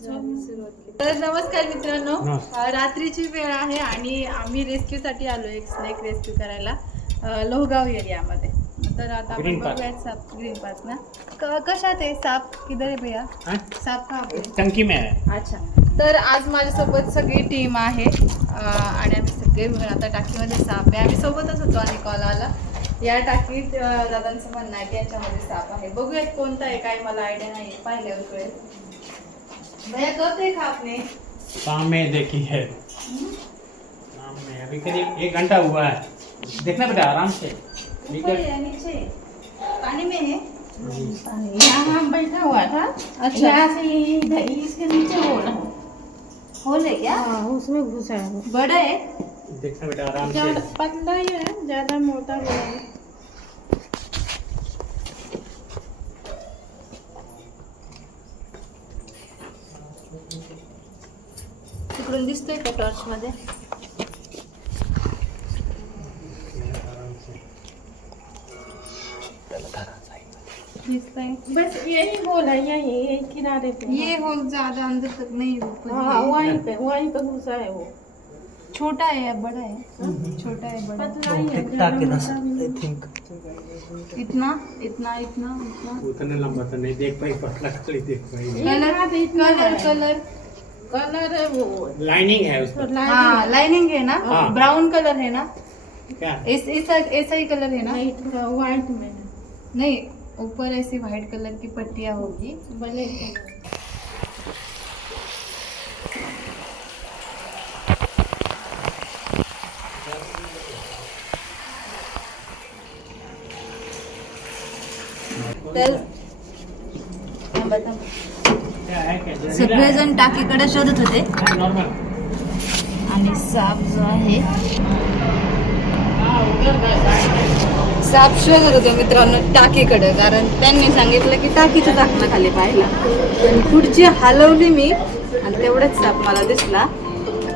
तर नमस्कार मित्रांनो. रात्रीची वेळ आहे आणि आम्ही रेस्क्यू साठी आलो एक स्नेक रेस्क्यू करायला. लोहगाव एरियामध्ये तर आता आपण. बघूयात साप ग्रीन पाथ ना. क- कशात आहे साप? किधर आहे भैया? साप का टंकी में है अच्छा. तर आज माझ्यासोबत सगळी टीम आहे. आणि आम्ही सगळे मिळून आता टाकीमध्ये साप आहे. आम्ही सोबतच होतो आणि कॉल आला. या टाकीत दादांचं म्हणणं आहे की याच्यामध्ये साप आहे. बघूयात कोणता आहे काय मला आयडिया नाही. पाहिल्यावर कळेल. भैया कब देखा आपने? शाम में देखी है। शाम में। अभी करीब एक घंटा हुआ है। देखना बेटा आराम से। नीचे। पानी में है? यहाँ हम बैठा हुआ था। अच्छा। यहाँ से इसके नीचे होल है। होल है क्या? हाँ उसमें घुसा है बड़ा है। देखना बेटा आराम से। पतला ही है ज़्यादा मोटा नहीं। है तिकडून दिसतोय का टॉर्च मध्ये आराम से दिसतंय. बस यही होल है यही यही किनारे पे ये होल ज़्यादा अंदर तक नहीं है, हाँ वहीं पे वहीं पे घुसा है वो। छोटा है या बड़ा है? छोटा है बड़ा है? पतला ही है भी नहीं। इतना इतना इतना इतना। उतना लंबा तो नहीं देख पाई पतला खाली देख पाई। Colour colour colour. कलर है वो। लाइनिंग है लाइट हाँ लाइनिंग है ना? हाँ। ब्राउन कलर है ना? क्या? इस ऐसा ऐसा ही कलर है ना? नहीं थोड़ा व्हाइट में। नहीं ऊपर ऐसी व्हाइट कलर की पट्टियाँ होगी। है। तर थांबा, थांबा. सगळेजण टाकीकडे शोधत होते. आणि साप जो आहे साप शोधत होते मित्रांनो टाकीकडे कारण त्यांनी सांगितलं की टाकीचं झाकणा खाली पाहिला आणि खुर्ची हलवली मी आणि तेवढाच साप मला दिसला.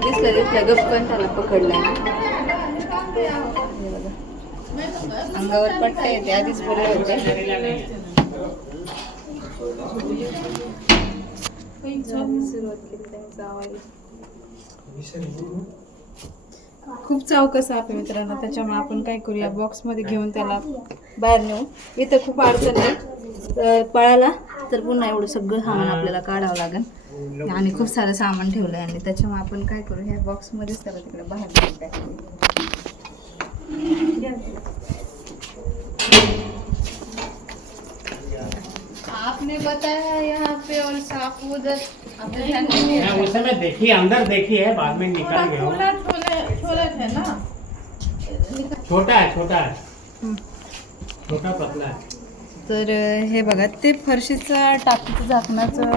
दिसला दिसला गपकन त्याला पकडला. अंगावर पट्टे येते आधीच बोलले होते. सुरुवात केली खूप चावका साप आहे मित्रांनो त्याच्यामुळे आपण काय करूया बॉक्समध्ये घेऊन त्याला बाहेर नेऊ. इथं खूप अडचण आहे. पळाला तर पुन्हा एवढं सगळं सामान आपल्याला काढावं लागेल. आणि खूप सारं सामान ठेवलं आहे आणि त्याच्यामुळे आपण काय करू ह्या बॉक्समध्येच त्याला तिकडे बाहेर टाकू. आपने बताया यहाँ पे और सांप उधर। उस समय देखी अंदर देखी है बाद में निकल गया हूँ। छोले छोले थे ना। छोटा है छोटा है. छोटा पतला है। तर हे बघा ते फरशीचं टाकीचं झाकणाचं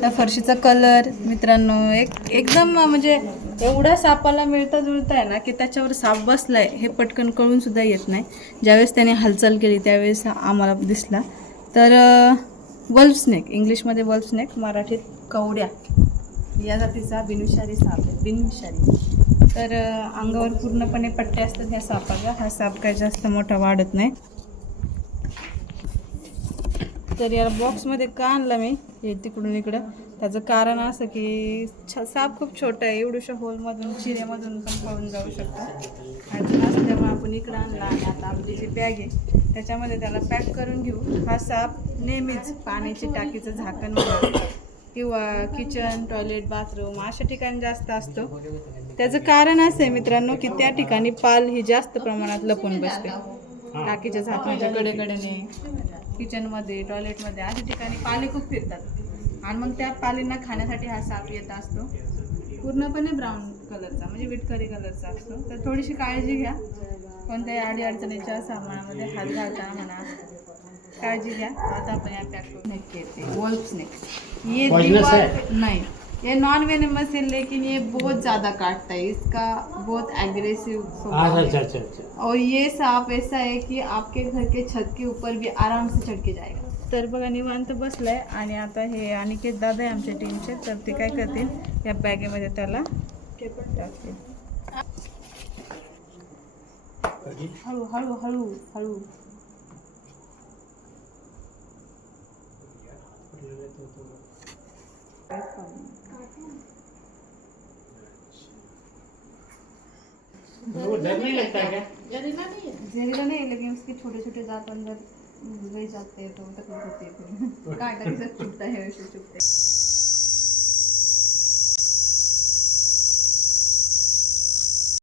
त्या फरशीचा कलर मित्रांनो एक एकदम म्हणजे एवढा सापाला मिळता जुळता आहे ना की त्याच्यावर साप बसलाय हे पटकन कळून सुद्धा येत नाही. ज्यावेळेस त्याने हालचाल केली त्यावेळेस आम्हाला दिसला. तर वल्फ स्नेक इंग्लिशमध्ये वल्फ स्नेक मराठीत कवड्या. या जातीचा बिनविषारी साप आहे बिनविषारी. तर अंगावर पूर्णपणे पट्टे असतात ह्या सापाच्या हा साप काय जास्त मोठा वाढत नाही. तर या बॉक्समध्ये का आणला मी? हे तिकडून इकडं. त्याचं कारण असं की छ साप खूप छोटा आहे. एवढ्याशा होलमधून चिऱ्यामधून पण पळून जाऊ शकतो आणि असल्यामुळे आपण इकडं आणला आणि आता आपली जी बॅग आहे त्याच्यामध्ये त्याला पॅक करून घेऊ. हा साप नेहमीच पाण्याची टाकीचं झाकण म्हणा किंवा किचन टॉयलेट बाथरूम अशा ठिकाणी जास्त असतो. त्याचं कारण असं आहे मित्रांनो की त्या ठिकाणी पाल ही जास्त प्रमाणात लपून बसते. टाकीच्या झाकणाच्या कडेकडेने किचनमध्ये टॉयलेटमध्ये अशा ठिकाणी पाले खूप फिरतात. आणि मग त्या पालींना खाण्यासाठी हा साप येत असतो. पूर्णपणे ब्राऊन कलरचा म्हणजे विटकरी कलरचा असतो. तर थोडीशी काळजी घ्या. कोणत्याही अडी अडचणीच्या सामानामध्ये हात घालताना म्हणा काळजी घ्या. आता आपण या पॅक स्नेक येते. वोल्फ स्नेक ये नहीं. ये नॉन वेनेमस है लेकिन ये बहुत ज़्यादा काटता है. इसका बहुत एग्रेसिव अच्छा अच्छा. और ये सांप ऐसा है कि आपके घर के छत के ऊपर भी आराम से चढ़ के जाएगा. तर बघा निवांत बसलं आहे आणि आता हे अनिकेत दादा आहे आमच्या टीमचे तर ते काय करतील? या बॅगेमध्ये त्याला हळू हळू हळू हळू. जरीला नाही जरीला नाही छोटे छोटे जात अंदर जाते तो टकली जाते. काटा दिसत चुपता हे अशी चुपते